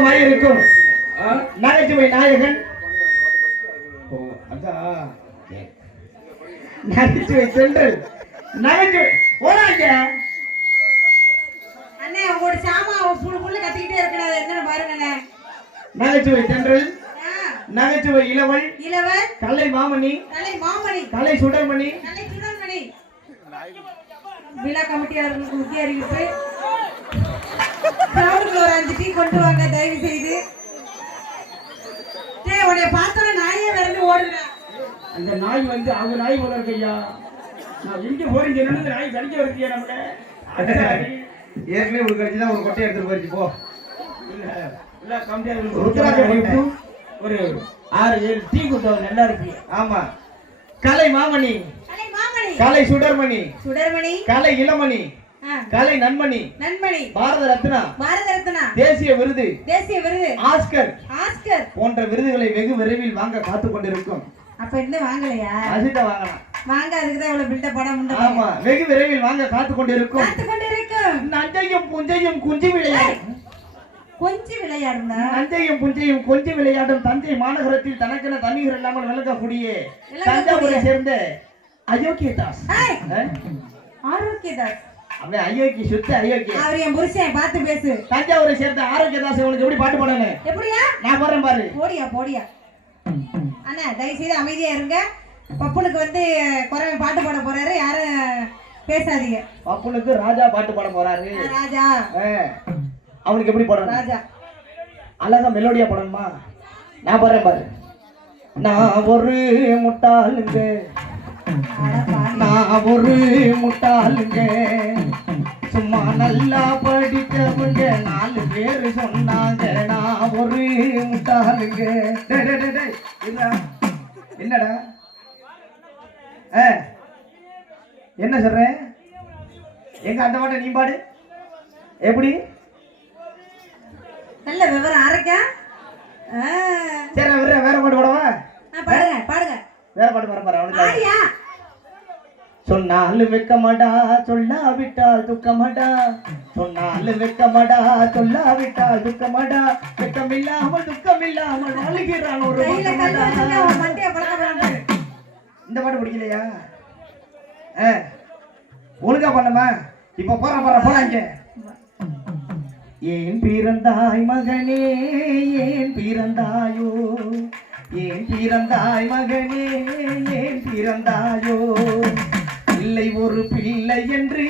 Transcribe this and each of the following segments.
அறிமுகமாய் இருக்கும் நகைச்சுவை நாயகன் நகைச்சுவை சென்றல் நகைச்சுவை போறாங்க அண்ணே உங்களோட சாமா புள்ள கத்திக்கிட்டே இருக்கறது என்னன்னு பாருங்க. நகைச்சுவை சென்றல் நகைச்சுவை இளவல் கலை மாமணி கலை சுடர்மணி விழா கமிட்டியாளர்களுக்கு முக்கிய அறிவிப்பு. கிரவுண்டுக்குள்ள ஒரு 5 டீ கொண்டு வாங்க தயவு செய்து. உன்னை பார்த்தோன்னே நாயே விரண்டு ஓடுறா. அந்த நாய் வந்து அவங்க நாய் போல இருக்கு ஐயா. நான் எங்க போறீங்க என்னன்னு நாய் கடிக்க வருதியா நம்மள. ஏற்கனவே ஒரு கடிச்சு தான் ஒரு கொட்டை எடுத்துட்டு போயிடுச்சு போ. இல்ல கமிட்டியாளர்களுக்கு ஒரு 6-7 டீ கொடுத்தவங்க நல்லா இருக்கு. ஆமா கலை மாமணி கலை சுடர்மணி கலை இளமணி கலை நன்மணி பாரத ரத்னா தேசிய விருது ஆஸ்கர் போன்ற விருதுகளை வெகு விரைவில் வாங்க காத்து கொண்டிருக்கும். அப்ப இன்னும் வாங்கலையா? அசிட்ட வாங்கலாம். வாங்க, அதுக்கு தான் இவ்வளவு பில்டப் படம் உண்டு. ஆமா, வெகு விரைவில் வாங்க காத்து கொண்டிருக்கும். நஞ்சையும் புஞ்சையும் குஞ்சு விளையாடும் நஞ்சையும் புஞ்சையும் கொஞ்சி விளையாடும் தஞ்சை மாநகரத்தில் தனக்கென தண்ணீர் இல்லாமல் விளங்கக்கூடிய தஞ்சாவூரை சேர்ந்த அயோக்கியதாஸ். அவன் அயோக்கிய, சுத்த அயோக்கிய. அவர் என் புருஷன், பார்த்து பேசு. தஞ்சாவூரை சேர்ந்த ஆரோக்கியதாஸ் உனக்கு எப்படி பாட்டு பாடணும்? எப்படியா? நான் பாடுறேன் பாரு. போடியா அண்ணா, தயவு செய்து அமைதியா இருங்க. பப்புனுக்கு வந்து குறவை பாட்டு பாட போறாரு, யாரும் பேசாதீங்க. பப்புனுக்கு ராஜா பாட்டு பாட போறாரு. ராஜா அவனுக்கு எப்படி பாடணும்? ராஜா அழகா மெலோடியா பாடணுமா? நான் பாடுறேன் பாரு. நான் ஒரு முட்டாளுங்க, நான் ஒரு முட்டாளுங்க, சும்மா நல்லா படித்தவங்க 4 பேர் சொன்னாங்க நான் ஒரு முட்டாளுங்க. என்னடா என்ன சொல்ற? எங்க அந்த பாட்டை நீ பாடு. எப்படி? நல்ல விவரம் அரைக்க. சரி, வேற பாட்டு பாடவா? பாடுங்க. வேற பாட்டு பாரு அவனுக்கு. சொன்னாலும் வெக்கமாடா, சொல்லாவிட்டால் துக்கமாடா. சொன்னாலும் வெக்கமாடா, சொல்லாவிட்டால் துக்கமாடா. வெக்கமில்லாமல் துக்கமில்லாமல் வாழுகிறான் ஒரு. இந்த பாட்டு பிடிக்கலையா? ஒழுங்கா பண்ணுமா? இப்ப போறாங்க. ஏன் பிறந்தாய் மகனே, ஏன் பிறந்தாயோ, ஏன் பிறந்தாய் மகனே, ஏன் பிறந்தாயோ. இல்லை ஒரு பிள்ளை என்று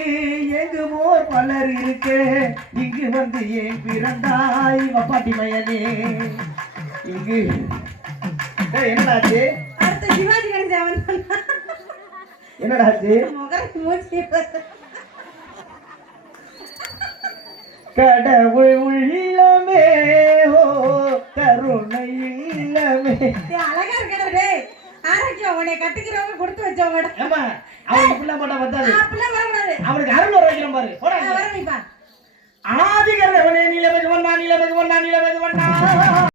எங்குவோர் பலர் இருக்க, இங்கு வந்து ஏன் பிறந்தாய் வப்பாட்டி மயனே. இங்கு என்னடாச்சு? என்னடாச்சு? கடவுள் உள்ளமே, ஓ கருணை இல்லமே. அழகா இருக்கிற ஆரோக்கியம் உன்னை கட்டிக்கிறவங்க கொடுத்து வச்சவங்க. ஆமா, அவனுக்கு பிள்ளை போட்டா பத்தாது. அவனுக்கு அருள் வைக்கிறோம் பாரு. ஆதிகரவனே நிலமது வண்ணா, நிலமது வண்ணா, நிலமது வண்ணா.